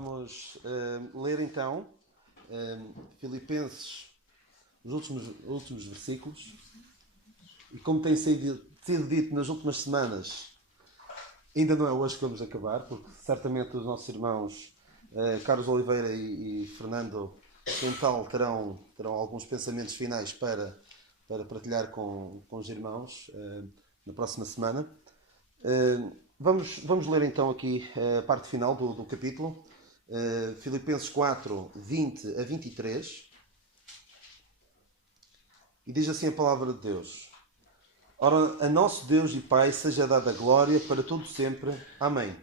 Vamos ler então Filipenses, os últimos versículos. E como tem sido dito nas últimas semanas, ainda não é hoje que vamos acabar, porque certamente os nossos irmãos Carlos Oliveira e Fernando Quental terão alguns pensamentos finais para partilhar com os irmãos na próxima semana. Vamos ler então aqui a parte final do capítulo, Filipenses 4, 20 a 23. E diz assim a palavra de Deus: Ora, a nosso Deus e Pai seja dada a glória para todo sempre. Amém.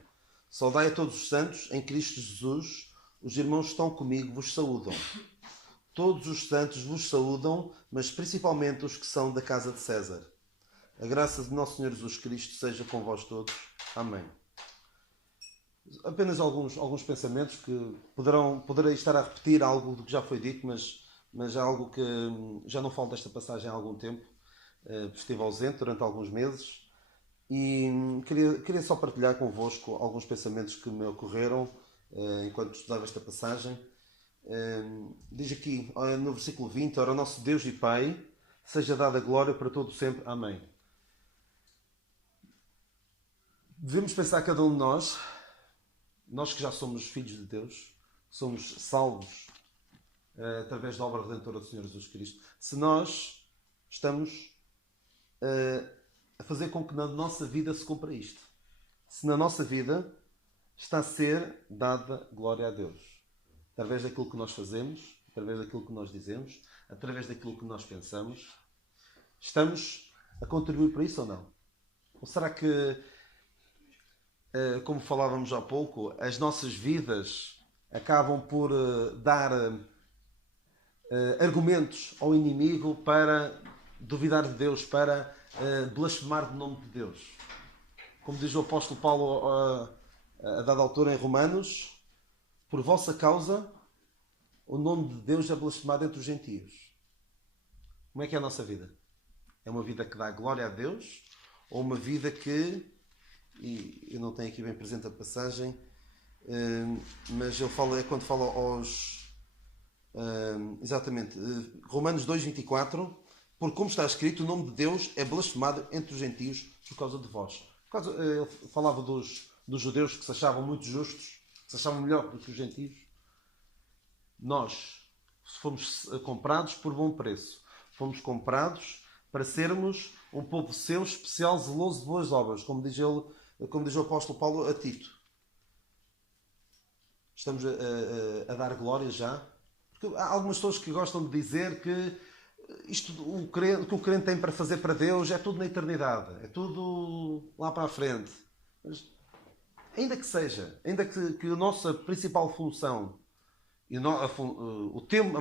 Saudai a todos os santos em Cristo Jesus. Os irmãos que estão comigo vos saúdam. Todos os santos vos saúdam, mas principalmente os que são da casa de César. A graça de nosso Senhor Jesus Cristo seja com vós todos. Amém. Apenas alguns pensamentos que poderei estar a repetir algo do que já foi dito, mas é algo que já não falo desta passagem há algum tempo. Estive ausente durante alguns meses e queria só partilhar convosco alguns pensamentos que me ocorreram enquanto estudava esta passagem. Diz aqui no versículo 20: Ora, nosso Deus e Pai seja dada a glória para todo sempre. Amém. Devemos pensar cada um de nós que já somos filhos de Deus, somos salvos através da obra redentora do Senhor Jesus Cristo, se nós estamos a fazer com que na nossa vida se cumpra isto. Se na nossa vida está a ser dada glória a Deus, através daquilo que nós fazemos, através daquilo que nós dizemos, através daquilo que nós pensamos, estamos a contribuir para isso ou não? Ou será que, como falávamos há pouco, as nossas vidas acabam por dar argumentos ao inimigo para duvidar de Deus, para blasfemar do nome de Deus? Como diz o apóstolo Paulo a dada altura em Romanos: por vossa causa o nome de Deus é blasfemado entre os gentios. Como é que é a nossa vida? É uma vida que dá glória a Deus, ou uma vida que, e eu não tenho aqui bem presente a passagem, mas ele fala, é quando fala aos exatamente, Romanos 2:24: porque como está escrito, o nome de Deus é blasfemado entre os gentios por causa de vós. Ele falava dos judeus que se achavam muito justos, que se achavam melhor do que os gentios. Nós fomos comprados por bom preço. Fomos comprados para sermos um povo seu, especial, zeloso de boas obras, como diz o apóstolo Paulo a Tito. Estamos a dar glória já. Porque há algumas pessoas que gostam de dizer que o que o crente tem para fazer para Deus é tudo na eternidade, é tudo lá para a frente. Mas, ainda que seja, ainda que a nossa principal função e a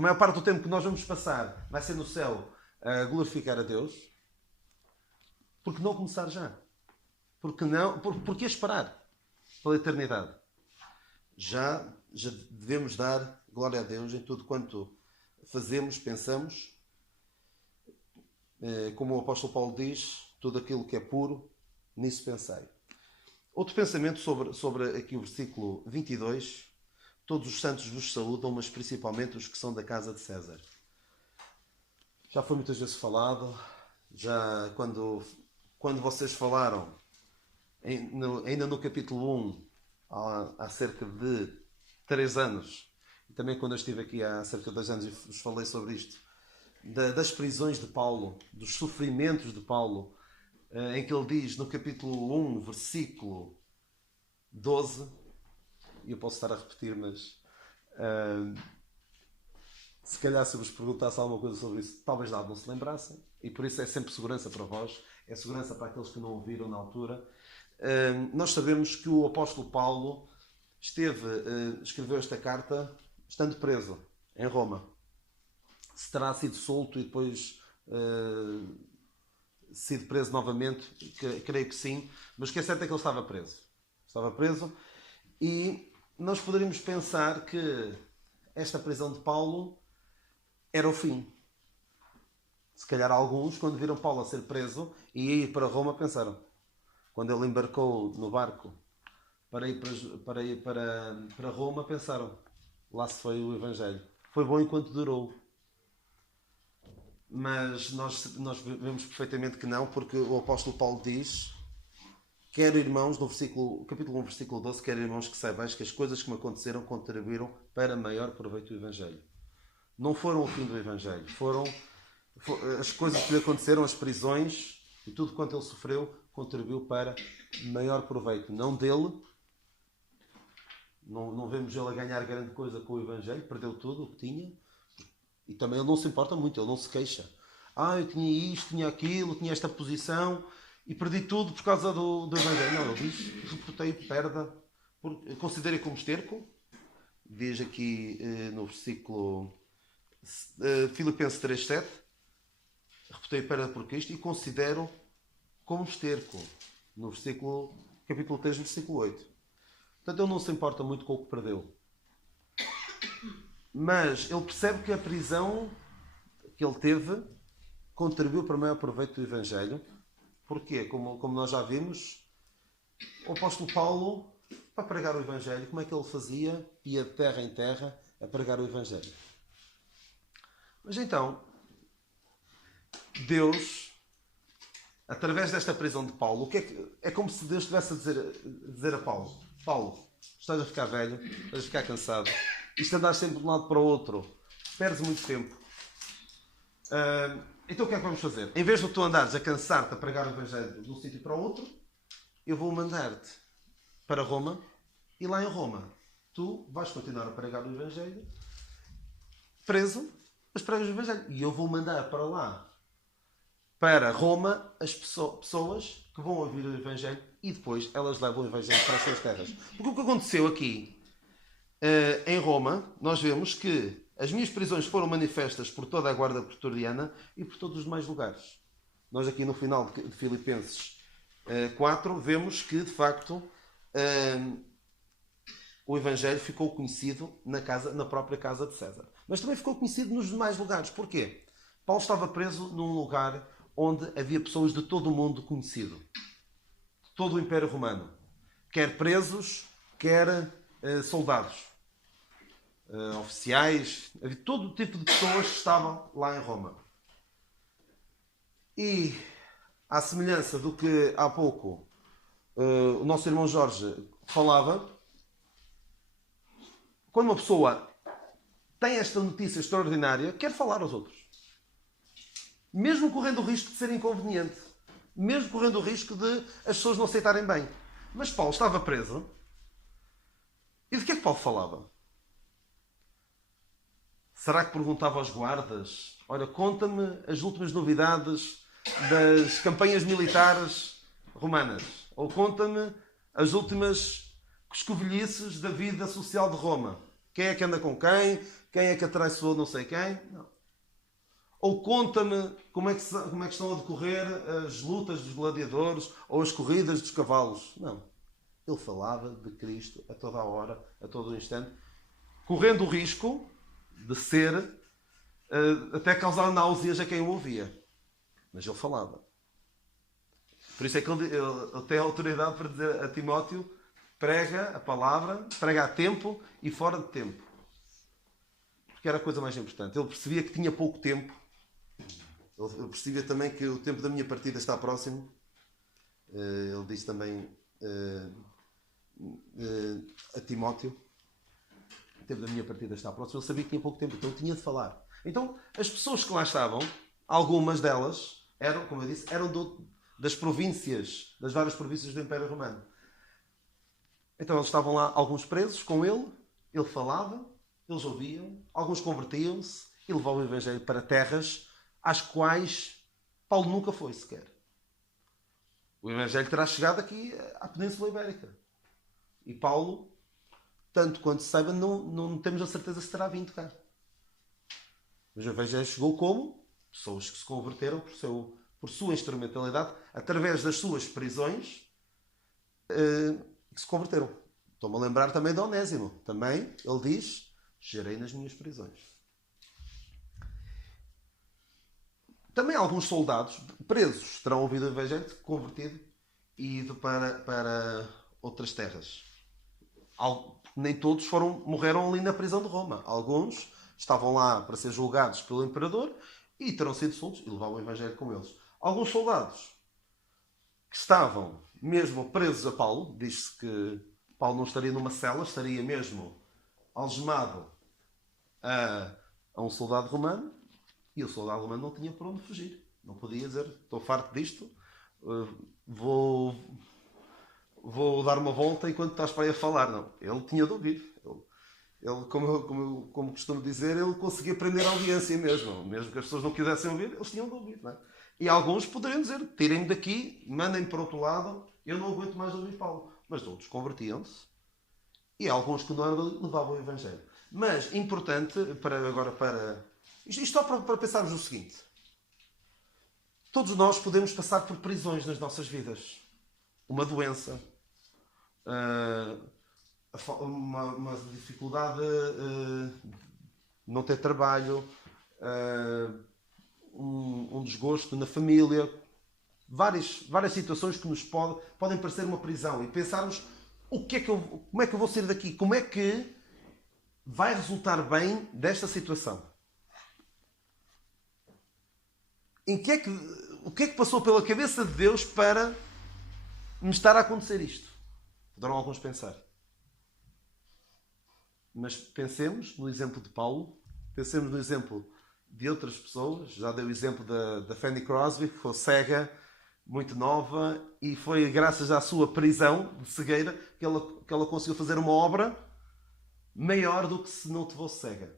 maior parte do tempo que nós vamos passar vai ser no céu a glorificar a Deus, por que não começar já? Por que esperar pela eternidade? Já devemos dar glória a Deus em tudo quanto fazemos, pensamos. Como o apóstolo Paulo diz, tudo aquilo que é puro, nisso pensei. Outro pensamento sobre aqui o versículo 22: todos os santos vos saúdam, mas principalmente os que são da casa de César. Já foi muitas vezes falado, já quando vocês falaram, ainda no capítulo 1, há cerca de 3 anos, e também quando eu estive aqui há cerca de 2 anos e vos falei sobre isto, das prisões de Paulo, dos sofrimentos de Paulo, em que ele diz no capítulo 1, versículo 12, e eu posso estar a repetir, mas se calhar se eu vos perguntasse alguma coisa sobre isso, talvez lá não se lembrassem, e por isso é sempre segurança para vós, é segurança para aqueles que não ouviram na altura. Nós sabemos que o apóstolo Paulo escreveu esta carta estando preso em Roma. Se terá sido solto e depois sido preso novamente, creio que sim, mas o que é certo é que ele estava preso. Estava preso, e nós poderíamos pensar que esta prisão de Paulo era o fim. Se calhar alguns, quando viram Paulo a ser preso e a ir para Roma, pensaram, quando ele embarcou no barco para ir para Roma, pensaram, lá se foi o Evangelho. Foi bom enquanto durou. Mas nós vemos perfeitamente que não, porque o apóstolo Paulo diz: quero irmãos, no capítulo 1, versículo 12, quero irmãos que saibais que as coisas que me aconteceram contribuíram para maior proveito do Evangelho. Não foram o fim do Evangelho, foram as coisas que lhe aconteceram, as prisões e tudo quanto ele sofreu, contribuiu para maior proveito. Não dele, não vemos ele a ganhar grande coisa com o Evangelho, perdeu tudo o que tinha, e também ele não se importa muito, ele não se queixa. Eu tinha isto, tinha aquilo, tinha esta posição e perdi tudo por causa do Evangelho. Não, ele diz: reportei perda, considerei como esterco. Diz aqui no versículo Filipenses 3,7: reputei perda por Cristo e considero como esterco. No capítulo 3, versículo 8. Portanto, ele não se importa muito com o que perdeu. Mas ele percebe que a prisão que ele teve contribuiu para o maior proveito do Evangelho. Porquê? Como nós já vimos, o apóstolo Paulo, para pregar o Evangelho, como é que ele fazia? Ia de terra em terra a pregar o Evangelho. Mas então, Deus, através desta prisão de Paulo, é como se Deus estivesse a dizer a Paulo: Paulo, estás a ficar velho, estás a ficar cansado, isto andar sempre de um lado para o outro, perdes muito tempo. Então o que é que vamos fazer? Em vez de tu andares a cansar-te a pregar o Evangelho de um sítio para o outro, eu vou mandar-te para Roma, e lá em Roma tu vais continuar a pregar o Evangelho preso, mas pregas o Evangelho. E eu vou mandar para lá, para Roma, as pessoas que vão ouvir o Evangelho, e depois elas levam o Evangelho para as suas terras. Porque o que aconteceu aqui em Roma, nós vemos que as minhas prisões foram manifestas por toda a guarda pretoriana e por todos os demais lugares. Nós aqui no final de Filipenses 4 vemos que, de facto, o Evangelho ficou conhecido na própria casa de César. Mas também ficou conhecido nos demais lugares. Porquê? Paulo estava preso num lugar onde havia pessoas de todo o mundo conhecido. De todo o Império Romano. Quer presos, quer soldados. Oficiais, havia todo o tipo de pessoas que estavam lá em Roma. E, à semelhança do que há pouco o nosso irmão Jorge falava, quando uma pessoa tem esta notícia extraordinária, quer falar aos outros. Mesmo correndo o risco de ser inconveniente. Mesmo correndo o risco de as pessoas não aceitarem bem. Mas Paulo estava preso. E de que é que Paulo falava? Será que perguntava aos guardas: olha, conta-me as últimas novidades das campanhas militares romanas? Ou conta-me as últimas escovilhices da vida social de Roma? Quem é que anda com quem? Quem é que atraiçoou não sei quem? Não. Ou conta-me como é que estão a decorrer as lutas dos gladiadores ou as corridas dos cavalos? Não. Ele falava de Cristo a toda a hora, a todo o instante, correndo o risco de ser até causar náuseas a quem o ouvia. Mas ele falava. Por isso é que ele tem a autoridade para dizer a Timóteo: prega a palavra, prega a tempo e fora de tempo. Porque era a coisa mais importante. Ele percebia que tinha pouco tempo. Ele percebia também que o tempo da minha partida está próximo. Ele disse também a Timóteo: o tempo da minha partida está próximo. Ele sabia que tinha pouco tempo, então ele tinha de falar. Então, as pessoas que lá estavam, algumas delas eram, como eu disse, eram das províncias, das várias províncias do Império Romano. Então eles estavam lá, alguns presos com ele falava, eles ouviam, alguns convertiam-se e levavam o Evangelho para terras às quais Paulo nunca foi sequer. O Evangelho terá chegado aqui à Península Ibérica. E Paulo, tanto quanto se saiba, não temos a certeza se terá vindo cá. Mas o Evangelho chegou como? Pessoas que se converteram por sua instrumentalidade, através das suas prisões, que se converteram. Estou-me a lembrar também de Onésimo. Também, ele diz: gerei nas minhas prisões. Também alguns soldados presos terão ouvido o Evangelho, convertido e ido para outras terras. Nem todos morreram ali na prisão de Roma. Alguns estavam lá para ser julgados pelo imperador e terão sido soltos e levavam o evangelho com eles. Alguns soldados que estavam mesmo presos a Paulo, diz-se que Paulo não estaria numa cela, estaria mesmo algemado a um soldado romano, e o soldado romano não tinha por onde fugir. Não podia dizer, estou farto disto, vou dar uma volta enquanto estás para aí a falar. Não, ele tinha de ouvir. Ele, como costumo dizer, ele conseguia prender a audiência mesmo. Mesmo que as pessoas não quisessem ouvir, eles tinham de ouvir. Não é? E alguns poderiam dizer, tirem-me daqui, mandem-me para outro lado, eu não aguento mais ouvir Paulo. Mas outros convertiam-se. E alguns que não eram levavam o Evangelho. Mas, importante, isto só para pensarmos o seguinte. Todos nós podemos passar por prisões nas nossas vidas. Uma doença, uma dificuldade de não ter trabalho, um desgosto na família, várias situações que nos podem parecer uma prisão e pensarmos como é que eu vou sair daqui, como é que vai resultar bem desta situação. O que é que passou pela cabeça de Deus para me estar a acontecer isto? Poderão alguns pensar. Mas pensemos no exemplo de Paulo, pensemos no exemplo de outras pessoas. Já dei o exemplo da Fanny Crosby, que foi cega, muito nova, e foi graças à sua prisão de cegueira que ela conseguiu fazer uma obra maior do que se não fosse cega.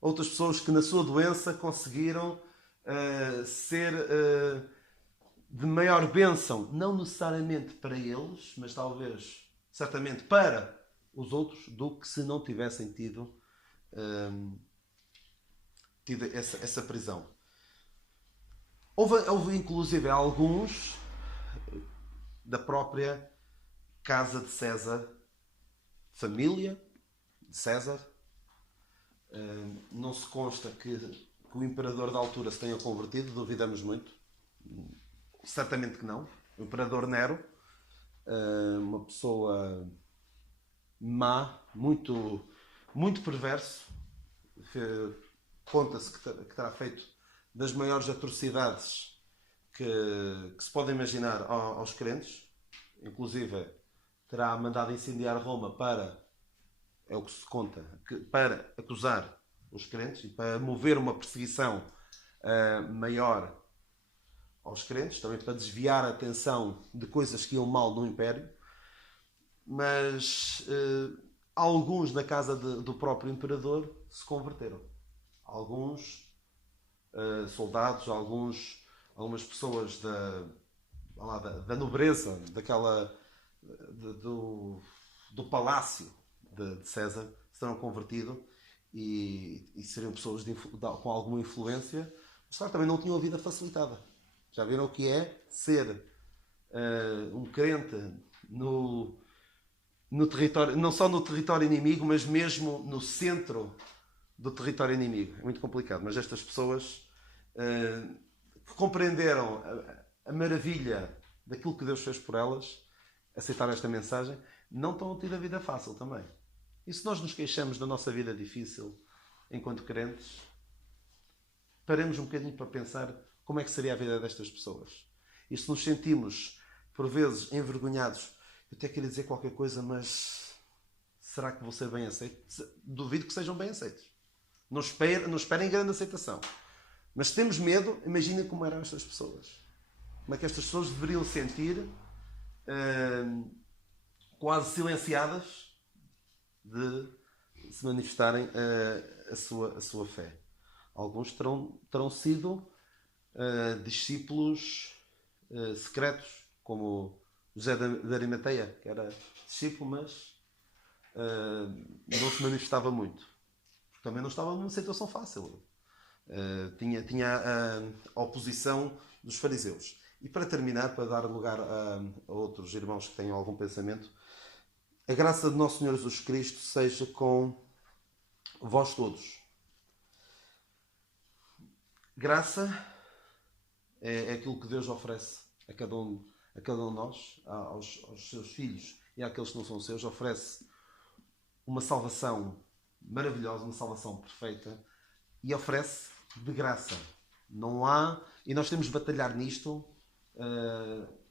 Outras pessoas que na sua doença conseguiram ser de maior bênção, não necessariamente para eles, mas talvez, certamente, para os outros, do que se não tivessem tido essa prisão. Houve inclusive alguns da própria casa de César, família de César. Não se consta que o imperador da altura se tenha convertido, duvidamos muito. Certamente que não. O imperador Nero, uma pessoa má, muito, muito perverso, conta-se que terá feito das maiores atrocidades que se pode imaginar aos crentes. Inclusive terá mandado incendiar Roma é o que se conta, para acusar os crentes e para mover uma perseguição maior aos crentes, também para desviar a atenção de coisas que iam mal no Império. Mas alguns na casa do próprio imperador se converteram. Alguns soldados, algumas pessoas da nobreza, do palácio de César, se terão convertido e seriam pessoas com alguma influência, mas claro, também não tinham a vida facilitada. Já viram o que é ser um crente no território, não só no território inimigo, mas mesmo no centro do território inimigo. É muito complicado, mas estas pessoas que compreenderam a maravilha daquilo que Deus fez por elas, aceitaram esta mensagem, não estão a ter a vida fácil também. E se nós nos queixamos da nossa vida difícil enquanto crentes, paremos um bocadinho para pensar como é que seria a vida destas pessoas. E se nos sentimos, por vezes, envergonhados, eu até queria dizer qualquer coisa, mas será que vou ser bem aceito? Duvido que sejam bem aceitos. Não esperem grande aceitação. Mas se temos medo, imaginem como eram estas pessoas. Como é que estas pessoas deveriam sentir quase silenciadas de se manifestarem a sua fé. Alguns terão sido discípulos secretos, como José de Arimateia, que era discípulo, mas não se manifestava muito. Porque também não estava numa situação fácil. Tinha a oposição dos fariseus. E para terminar, para dar lugar a outros irmãos que tenham algum pensamento, a graça de Nosso Senhor Jesus Cristo seja com vós todos. Graça é aquilo que Deus oferece a cada um de nós, aos seus filhos e àqueles que não são seus, oferece uma salvação maravilhosa, uma salvação perfeita, e oferece de graça. Não há, e nós temos de batalhar nisto,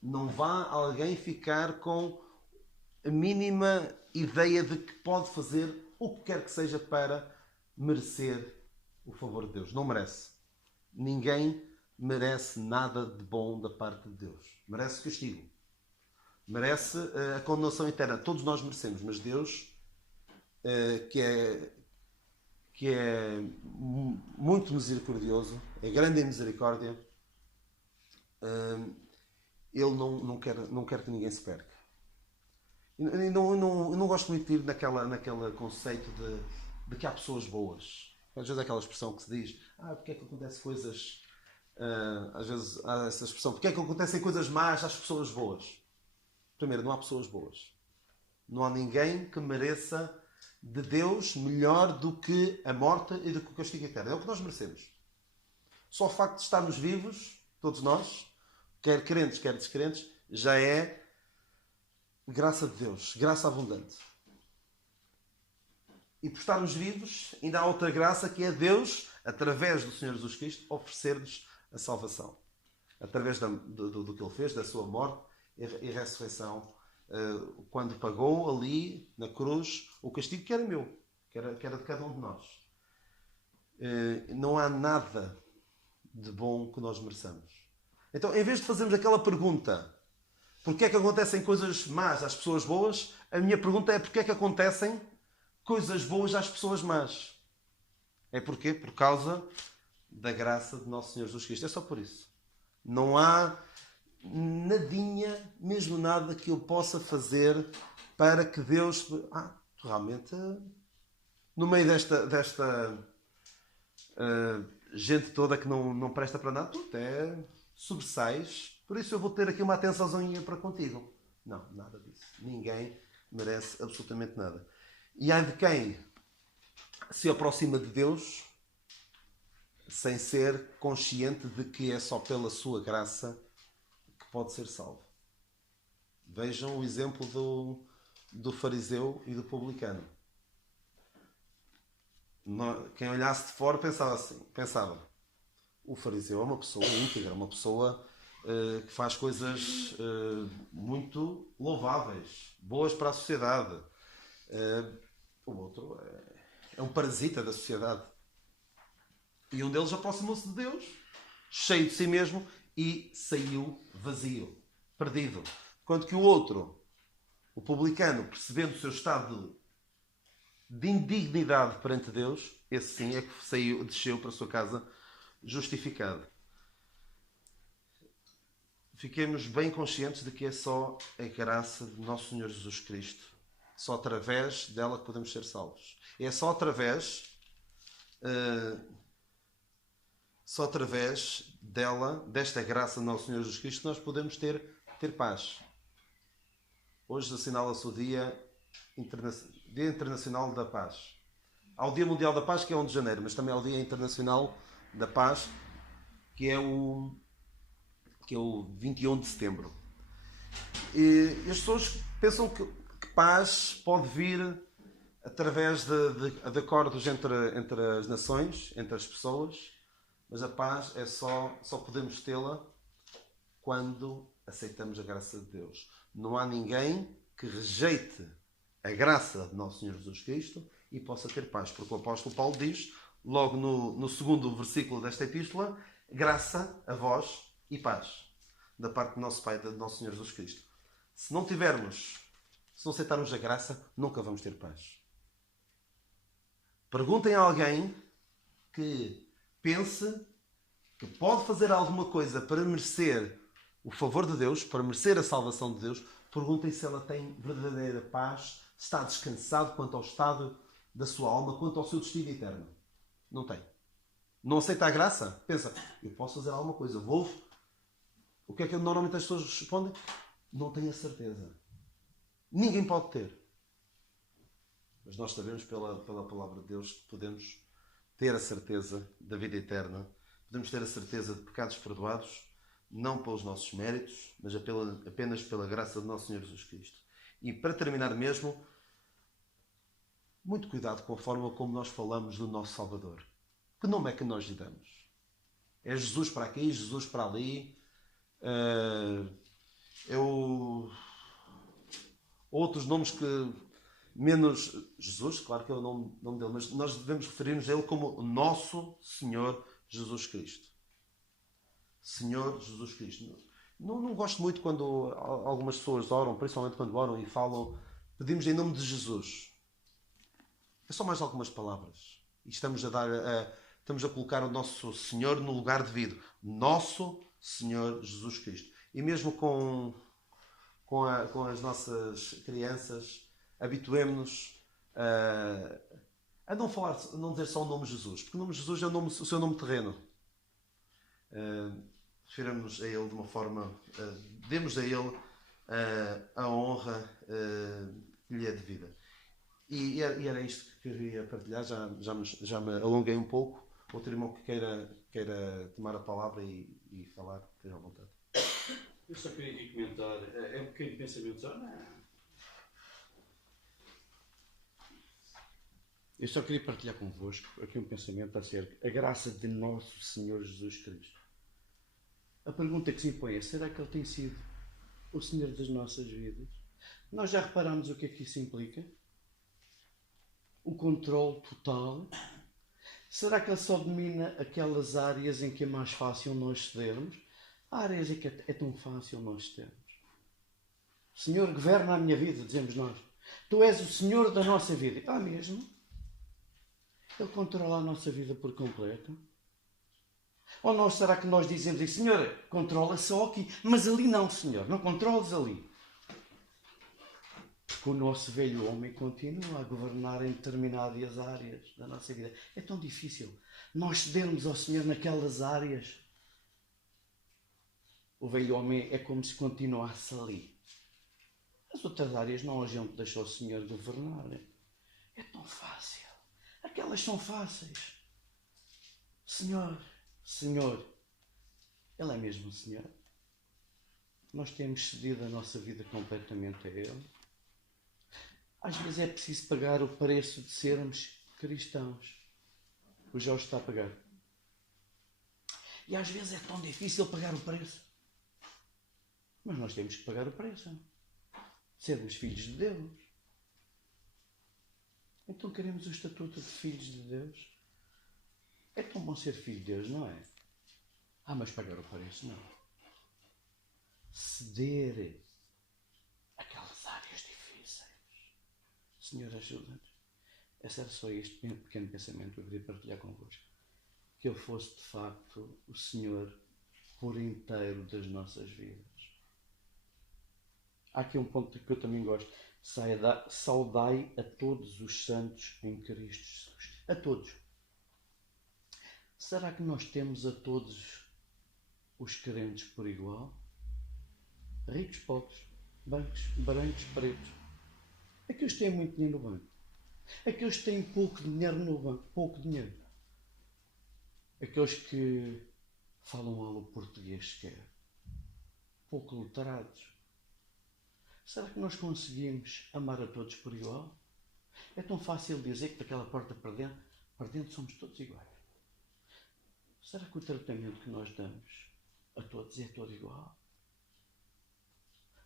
não vá alguém ficar com a mínima ideia de que pode fazer o que quer que seja para merecer o favor de Deus. Não merece. Ninguém merece nada de bom da parte de Deus. Merece castigo. Merece a condenação eterna. Todos nós merecemos, mas Deus, que é muito misericordioso, é grande em misericórdia, Ele não quer que ninguém se perca. Eu não gosto muito de ir naquele conceito de que há pessoas boas. Às vezes é aquela expressão que se diz: porque é que acontecem coisas... às vezes há essa expressão: porque é que acontecem coisas más às pessoas boas? Primeiro, não há pessoas boas. Não há ninguém que mereça de Deus melhor do que a morte e do que o castigo eterno. É o que nós merecemos. Só o facto de estarmos vivos, todos nós, quer crentes, quer descrentes, já é graça de Deus, graça abundante. E por estarmos vivos, ainda há outra graça, que é Deus, através do Senhor Jesus Cristo, oferecer-nos a salvação. Através do que Ele fez, da sua morte e ressurreição, quando pagou ali, na cruz, o castigo que era meu, que era de cada um de nós. Não há nada de bom que nós mereçamos. Então, em vez de fazermos aquela pergunta: porquê é que acontecem coisas más às pessoas boas? A minha pergunta é: porquê é que acontecem coisas boas às pessoas más? É porquê? Por causa da graça de Nosso Senhor Jesus Cristo. É só por isso. Não há nadinha, mesmo nada, que eu possa fazer para que Deus... realmente, no meio desta gente toda que não presta para nada, tu até sobressais, por isso eu vou ter aqui uma atençãozinha para contigo. Não, nada disso. Ninguém merece absolutamente nada. E há de quem se aproxima de Deus sem ser consciente de que é só pela sua graça que pode ser salvo. Vejam o exemplo do fariseu e do publicano. Quem olhasse de fora pensava: o fariseu é uma pessoa íntegra, uma pessoa que faz coisas muito louváveis, boas para a sociedade. O outro é um parasita da sociedade. E um deles aproximou-se de Deus, cheio de si mesmo, e saiu vazio, perdido. Enquanto que o outro, o publicano, percebendo o seu estado de indignidade perante Deus, esse sim é que desceu para a sua casa justificado. Fiquemos bem conscientes de que é só a graça de Nosso Senhor Jesus Cristo. Só através dela que podemos ser salvos. É só através dela, desta graça de Nosso Senhor Jesus Cristo, que nós podemos ter paz. Hoje assinala-se o Dia Internacional da Paz. Há o Dia Mundial da Paz, que é 1 de janeiro, mas também há o Dia Internacional da Paz, que é o 21 de setembro. E as pessoas pensam que paz pode vir através de acordos entre as nações, entre as pessoas, mas a paz só podemos tê-la quando aceitamos a graça de Deus. Não há ninguém que rejeite a graça de Nosso Senhor Jesus Cristo e possa ter paz, porque o apóstolo Paulo diz, logo no segundo versículo desta epístola: graça a vós e paz, da parte do nosso Pai, do nosso Senhor Jesus Cristo. Se não aceitarmos a graça, nunca vamos ter paz. Perguntem a alguém que pense que pode fazer alguma coisa para merecer o favor de Deus, para merecer a salvação de Deus. Perguntem se ela tem verdadeira paz, se está descansado quanto ao estado da sua alma, quanto ao seu destino eterno. Não tem. Não aceita a graça? Pensa: eu posso fazer alguma coisa, vou. O que é que normalmente as pessoas respondem? Não tenho a certeza. Ninguém pode ter. Mas nós sabemos pela palavra de Deus que podemos ter a certeza da vida eterna. Podemos ter a certeza de pecados perdoados, não pelos nossos méritos, mas apenas pela graça de Nosso Senhor Jesus Cristo. E para terminar mesmo, muito cuidado com a forma como nós falamos do nosso Salvador. Que nome é que nós lhe damos? É Jesus para aqui, Jesus para ali. Outros nomes que menos Jesus, claro que é o nome dele, mas nós devemos referir-nos a ele como nosso Senhor Jesus Cristo. Senhor Jesus Cristo. Não gosto muito quando algumas pessoas oram, principalmente quando oram e falam, pedimos em nome de Jesus. É só mais algumas palavras. E estamos a colocar o nosso Senhor no lugar devido. Nosso Senhor Jesus Cristo. E mesmo com as nossas crianças, habituemos-nos a não dizer só o nome Jesus, porque o nome Jesus é o seu nome terreno. Refiramos a Ele de uma forma, demos a Ele a honra que lhe é devida. E era isto que queria partilhar, já me alonguei um pouco. Outro irmão que queira tomar a palavra e falar, esteja à vontade. Eu só queria aqui comentar, é um pequeno pensamento só, não. Eu só queria partilhar convosco aqui um pensamento acerca da graça de nosso Senhor Jesus Cristo. A pergunta que se impõe é, será que Ele tem sido o Senhor das nossas vidas? Nós já reparamos o que é que isso implica? O controle total. Será que Ele só domina aquelas áreas em que é mais fácil nós cedermos? Há áreas em que é tão fácil nós cedermos. Senhor, governa a minha vida, dizemos nós. Tu és o Senhor da nossa vida. Ah, mesmo? Ele controla a nossa vida por completo? Ou nós, será que nós dizemos assim, Senhor, controla só aqui, mas ali não, Senhor, não controles ali. Porque o nosso velho homem continua a governar em determinadas áreas da nossa vida. É tão difícil nós cedermos ao Senhor naquelas áreas. O velho homem é como se continuasse ali. As outras áreas não a gente deixa o Senhor governar. É tão fácil. Aquelas são fáceis. Senhor, Senhor, Ele é mesmo o Senhor. Nós temos cedido a nossa vida completamente a Ele. Às vezes é preciso pagar o preço de sermos cristãos. O Jorge está a pagar. E às vezes é tão difícil pagar o preço. Mas nós temos que pagar o preço. Sermos filhos de Deus. Então queremos o estatuto de filhos de Deus. É tão bom ser filho de Deus, não é? Ah, mas pagar o preço, não. Ceder aquelas áreas difíceis. Senhor, ajuda-nos. Esse era só este pequeno pensamento que eu queria partilhar convosco. Que Ele fosse, de facto, o Senhor por inteiro das nossas vidas. Há aqui um ponto que eu também gosto. Saudai a todos os santos em Cristo Jesus. A todos. Será que nós temos a todos os crentes por igual? Ricos, pobres, brancos, pretos. Aqueles que têm muito dinheiro no banco. Aqueles que têm pouco dinheiro no banco. Pouco dinheiro. Aqueles que falam mal o português sequer. Pouco letrados. Será que nós conseguimos amar a todos por igual? É tão fácil dizer que daquela porta para dentro somos todos iguais. Será que o tratamento que nós damos a todos é todo igual?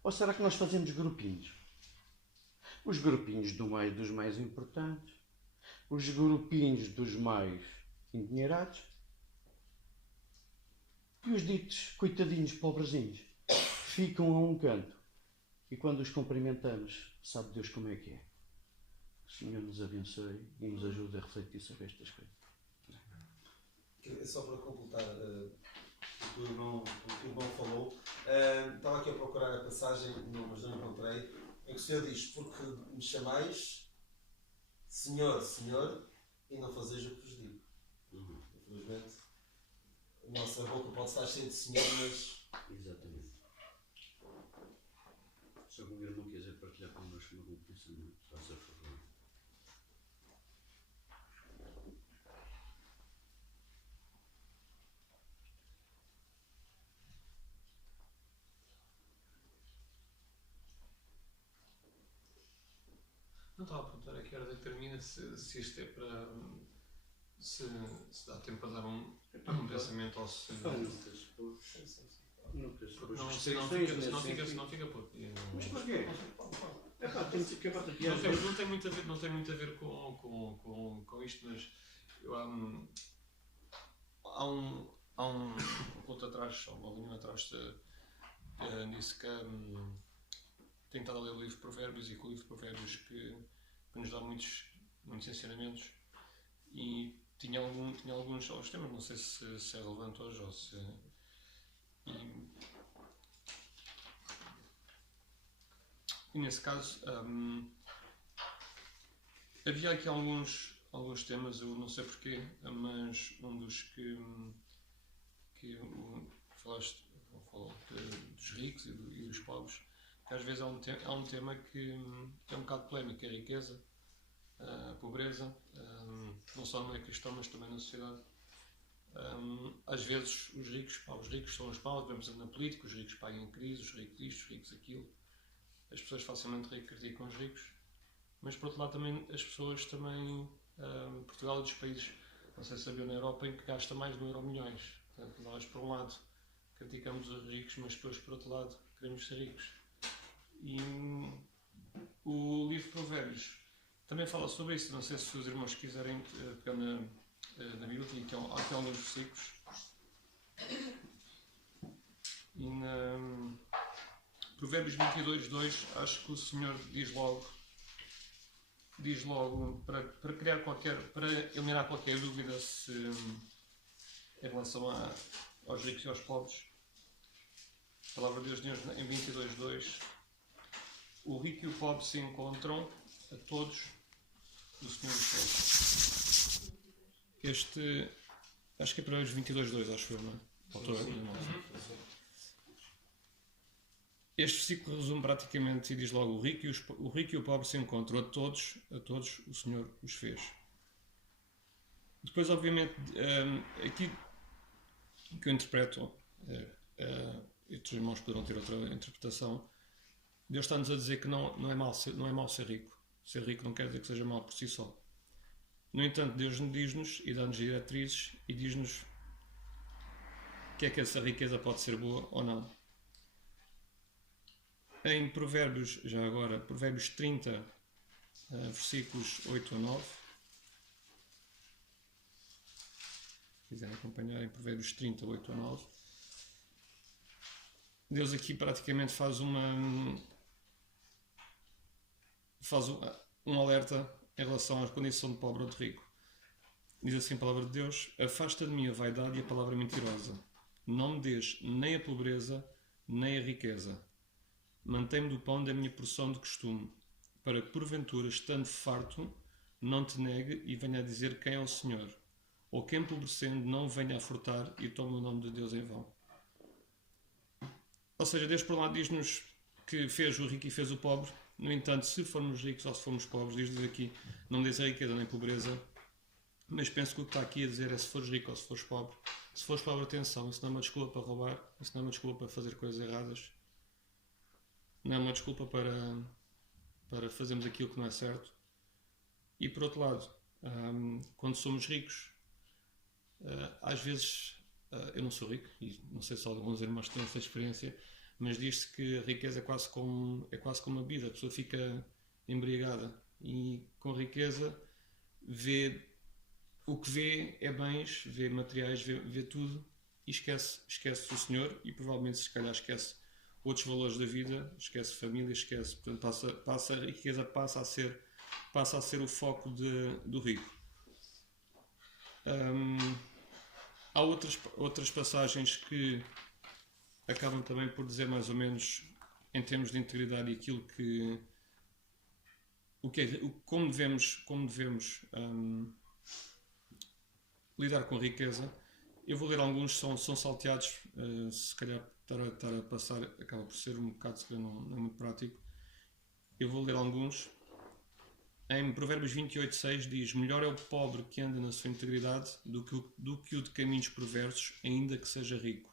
Ou será que nós fazemos grupinhos? Os grupinhos dos mais importantes, os grupinhos dos mais endinheirados e os ditos coitadinhos, pobrezinhos, ficam a um canto. E quando os cumprimentamos, sabe Deus como é que é. O Senhor nos abençoe e nos ajude a refletir sobre estas coisas. Só para completar o que o irmão falou, estava aqui a procurar a passagem, mas não encontrei, em que o Senhor diz, porque me chamais Senhor, Senhor, e não fazeis o que vos digo. Infelizmente, a nossa boca pode estar cheia de Senhor, mas... Exatamente. Se algum irmão quiser partilhar connosco algum pensamento, faça favor. Não estava a apontar a que hora é que termina. ideia se isto é para. Se dá tempo para dar um pensamento ao senhor. Não fica por aqui. Mas porquê? Não tem muito a ver com isto, mas há um ponto atrás, uma linha atrás, disse que tem estado a ler o livro de Provérbios e que o livro de Provérbios que nos dá muitos ensinamentos e tinha alguns aos temas, não sei se é relevante hoje ou se. E nesse caso havia aqui alguns temas, eu não sei porquê, mas um dos que falaste dos ricos e dos pobres, que às vezes é um tema que é um bocado polémico, é a riqueza, a pobreza, não só no meio cristão, mas também na sociedade. Às vezes os ricos são os maus, vemos na política, os ricos pagam crise, os ricos isto, os ricos aquilo. As pessoas facilmente criticam os ricos, mas por outro lado também as pessoas também, Portugal é dos países, não sei se sabia, na Europa, em que gasta mais de €1.000.000. Portanto, nós por um lado criticamos os ricos, mas depois por outro lado queremos ser ricos. E o livro de Provérbios também fala sobre isso. Não sei se os irmãos quiserem pegar na Bíblia, há aqui alguns versículos. E na Provérbios 22:2, acho que o Senhor diz logo para eliminar qualquer dúvida em relação aos ricos e aos pobres. A palavra de Deus em 22:2: o rico e o pobre se encontram, a todos o Senhor os fez. Acho que é Provérbios 22:2, acho eu, não é? Este versículo resume praticamente e diz logo: o rico e o pobre se encontram, a todos o Senhor os fez. Depois, obviamente, aqui que eu interpreto, e outros irmãos poderão ter outra interpretação, Deus está-nos a dizer que não é mau ser rico. Ser rico não quer dizer que seja mau por si só. No entanto, Deus diz-nos e dá-nos diretrizes e diz-nos que essa riqueza pode ser boa ou não. Em Provérbios, já agora, Provérbios 30, versículos 8 a 9. Se quiserem acompanhar em Provérbios 30, 8 a 9. Deus aqui praticamente faz um alerta em relação à condição de pobre ou de rico. Diz assim a palavra de Deus: afasta de mim a vaidade e a palavra mentirosa. Não me des nem a pobreza, nem a riqueza. Mantém-me do pão da minha porção de costume, para que porventura, estando farto, não te negue e venha a dizer quem é o Senhor, ou que empobrecendo não venha a furtar e tome o nome de Deus em vão. Ou seja, Deus por um lado diz-nos que fez o rico e fez o pobre. No entanto, se formos ricos ou se formos pobres, diz-nos aqui: não me des a riqueza nem pobreza. Mas penso que o que está aqui a dizer é: se fores rico ou se fores pobre. Se fores pobre, atenção, isso não é uma desculpa para roubar, isso não é uma desculpa para fazer coisas erradas, não é uma desculpa para fazermos aquilo que não é certo. E por outro lado, quando somos ricos, às vezes, eu não sou rico, e não sei se alguns irmãos têm essa experiência, mas diz-se que a riqueza é quase como uma bebida, a pessoa fica embriagada e com riqueza o que vê é bens, vê materiais, vê tudo e esquece o Senhor e provavelmente se calhar esquece outros valores da vida, esquece família, portanto a riqueza passa a ser o foco do rico. Há outras passagens que acabam também por dizer mais ou menos em termos de integridade e aquilo como devemos lidar com a riqueza. Eu vou ler alguns, são salteados, se calhar estar a passar acaba por ser um bocado, se calhar não é muito prático. Eu vou ler alguns. Em Provérbios 28:6 diz: melhor é o pobre que anda na sua integridade do que o de caminhos perversos, ainda que seja rico.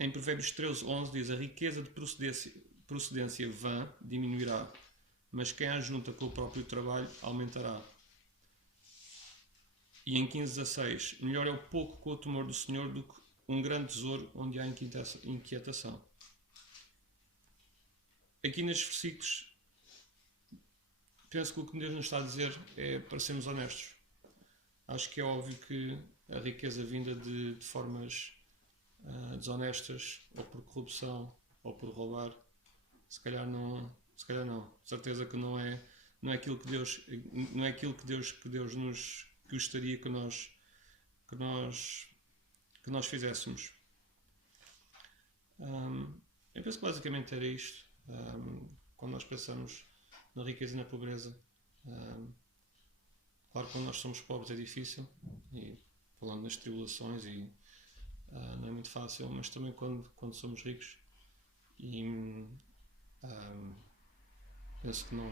Em Provérbios 13:11 diz: a riqueza de procedência vã diminuirá, mas quem a junta com o próprio trabalho aumentará. E em 15:16, melhor é o pouco com o temor do Senhor do que um grande tesouro onde há inquietação. Aqui nestes versículos, penso que o que Deus nos está a dizer é para sermos honestos. Acho que é óbvio que a riqueza vinda de formas desonestas, ou por corrupção, ou por roubar, se calhar não. Certeza que não é aquilo que Deus, não é aquilo que Deus nos gostaria que nós fizéssemos. Eu penso que basicamente era isto. Quando nós pensamos na riqueza e na pobreza, claro que quando nós somos pobres é difícil, e falando nas tribulações, e não é muito fácil, mas também quando somos ricos, e penso que não,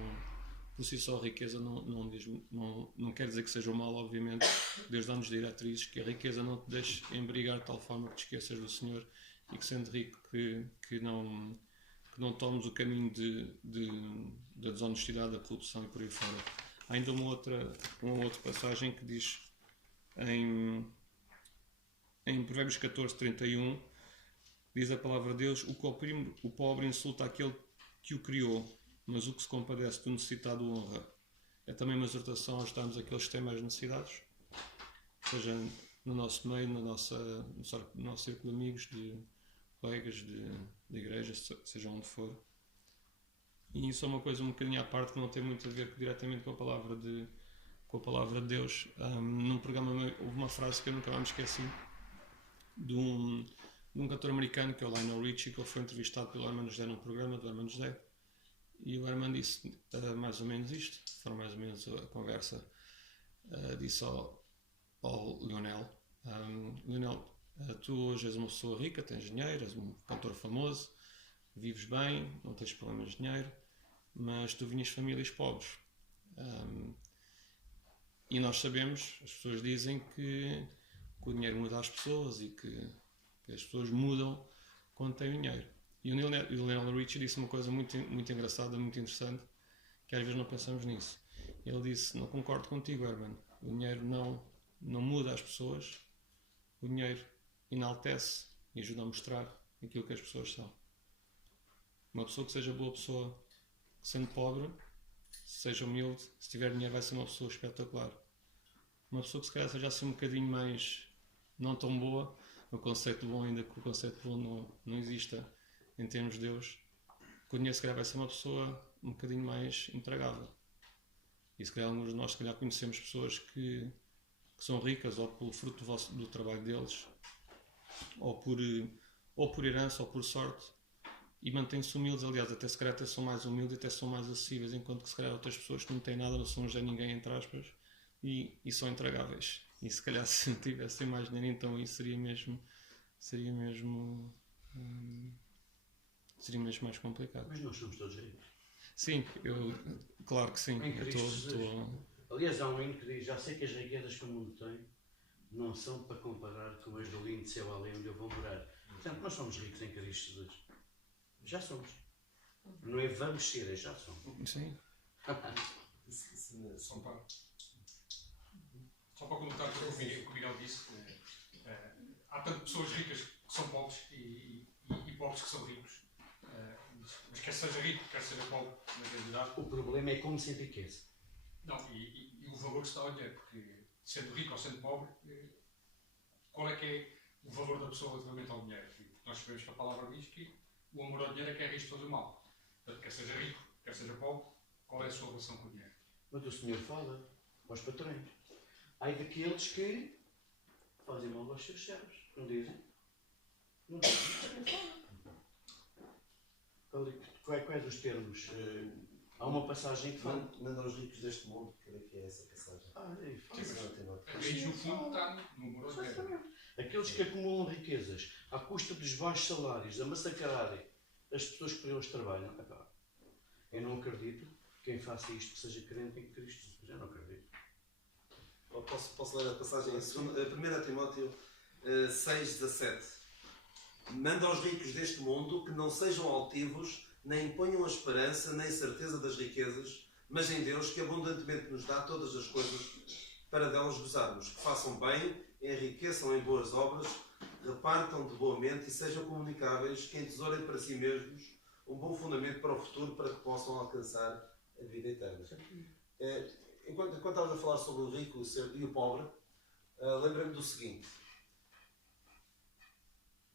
por si só a riqueza não quer dizer que seja o mal, obviamente. Deus dá-nos diretrizes que a riqueza não te deixe embriagar de tal forma que te esqueças do Senhor, e que sendo rico que não tomes o caminho da desonestidade, da corrupção e por aí fora. Há ainda uma outra passagem que diz em Provérbios 14:31, diz a palavra de Deus: o pobre insulta aquele que o criou, mas o que se compadece do necessitado o honra. É também uma exortação a ajudarmos aqueles que têm mais necessidades, seja no nosso meio, no nosso círculo de amigos, de colegas, de igreja, seja onde for. E isso é uma coisa um bocadinho à parte, que não tem muito a ver diretamente com a palavra de Deus. Num programa houve uma frase que eu nunca mais me esqueci, de um cantor americano, que é o Lionel Richie, que ele foi entrevistado pelo Herman José num programa do Herman José, e o Herman disse mais ou menos isto, foi mais ou menos a conversa. Disse ao Lionel: Lionel, tu hoje és uma pessoa rica, tens dinheiro, és um cantor famoso, vives bem, não tens problemas de dinheiro, mas tu vinhas de famílias pobres. E nós sabemos, as pessoas dizem que o dinheiro muda as pessoas, e que as pessoas mudam quando têm dinheiro. E o Lionel Richie disse uma coisa muito, muito engraçada, muito interessante, que às vezes não pensamos nisso. Ele disse: não concordo contigo, Herman, o dinheiro não muda as pessoas, o dinheiro enaltece e ajuda a mostrar aquilo que as pessoas são. Uma pessoa que seja boa pessoa, sendo pobre, seja humilde, se tiver dinheiro vai ser uma pessoa espetacular. Uma pessoa que se calhar seja assim um bocadinho mais não tão boa, o conceito bom, ainda que o conceito bom não exista em termos de Deus, com o dinheiro se calhar vai ser uma pessoa um bocadinho mais intragável. E se calhar alguns de nós se calhar conhecemos pessoas que são ricas, ou pelo fruto do trabalho deles, ou por herança, ou por sorte, e mantêm-se humildes. Aliás, até se calhar até são mais humildes, até são mais acessíveis, enquanto que se calhar outras pessoas que não têm nada, não são já ninguém, entre aspas, e são intragáveis. E se calhar se tivessem mais dinheiro, então isso seria mesmo mais complicado. Mas nós somos todos ricos. Sim, claro que sim. Em Cristo Jesus. Aliás, há um hino que diz: já sei que as riquezas que o mundo tem não são para comparar com as do lindo céu além onde eu vou morar. Portanto, nós somos ricos em Cristo Jesus. Já somos. Não é vamos ser, é já somos. Sim. Só para comentar o que o Miguel disse, há tanto pessoas ricas que são pobres e pobres que são ricos. Mas quer seja rico, quer seja pobre, na realidade. O problema é como se enriquece. Não, e o valor que se dá ao dinheiro, porque sendo rico ou sendo pobre, qual é que é o valor da pessoa relativamente ao dinheiro? Porque nós sabemos que a palavra diz que o amor ao dinheiro é que é a raiz de todo o mal. Portanto, quer seja rico, quer seja pobre, qual é a sua relação com o dinheiro? Mas o Senhor fala aos patrões. Há daqueles que fazem mal aos seus servos. Não dizem? Não dizem. Quais os termos? Há uma passagem que fala. Manda aos ricos deste mundo, creio que é essa passagem. Mas no fundo está no amor ao dinheiro. Aqueles que acumulam riquezas à custa dos baixos salários, a massacrarem as pessoas que por eles trabalham. Eu não acredito que quem faça isto seja crente em Cristo Jesus. Eu não acredito. Posso ler a passagem em 1 Timóteo 6,17. Manda aos ricos deste mundo que não sejam altivos, nem ponham a esperança nem certeza das riquezas, mas em Deus, que abundantemente nos dá todas as coisas para delas gozarmos. Que façam bem, enriqueçam em boas obras, repartam de boa mente e sejam comunicáveis, que entesourem para si mesmos um bom fundamento para o futuro, para que possam alcançar a vida eterna. Enquanto estávamos a falar sobre o rico e o pobre, lembrei-me do seguinte.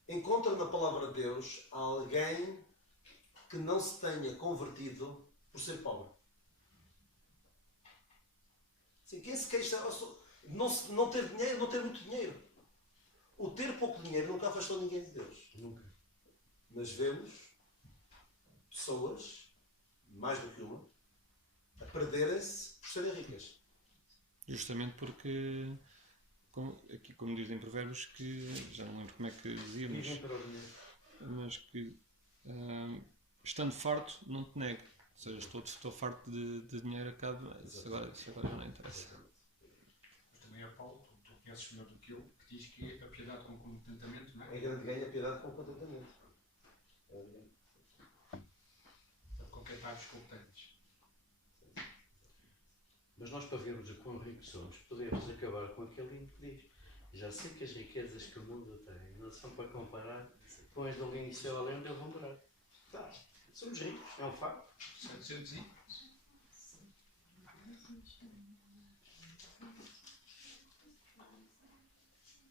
Encontra na palavra de Deus alguém que não se tenha convertido por ser pobre. Sim, quem se queixa não ter dinheiro, não ter muito dinheiro. O ter pouco dinheiro nunca afastou ninguém de Deus. Nunca. Mas vemos pessoas, mais do que uma, a perderem-se por serem ricas. Justamente porque, aqui como dizem provérbios, que já não lembro como é que dizia, mas que estando farto não te nego. Ou seja, estou farto de dinheiro, acaba. Isso agora já não interessa. Mas também é Paulo, tu conheces melhor do que eu, que diz que a piedade com contentamento, não é? É grande ganho a piedade com contentamento. Contentar os contentes. Mas nós, para vermos o quão ricos somos, podemos acabar com aquele que diz: já sei que as riquezas que o mundo tem não são para comparar com as do início além onde eu vou morar. Tá. Somos ricos, é um facto. 700 e...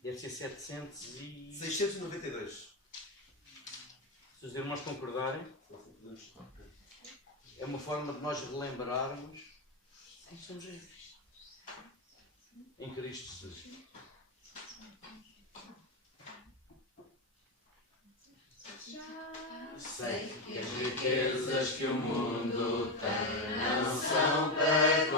Deve ser 700 e... 692. Se os irmãos concordarem, é uma forma de nós relembrarmos que somos ricos em Cristo Jesus. Sei que as riquezas que o mundo tem não são para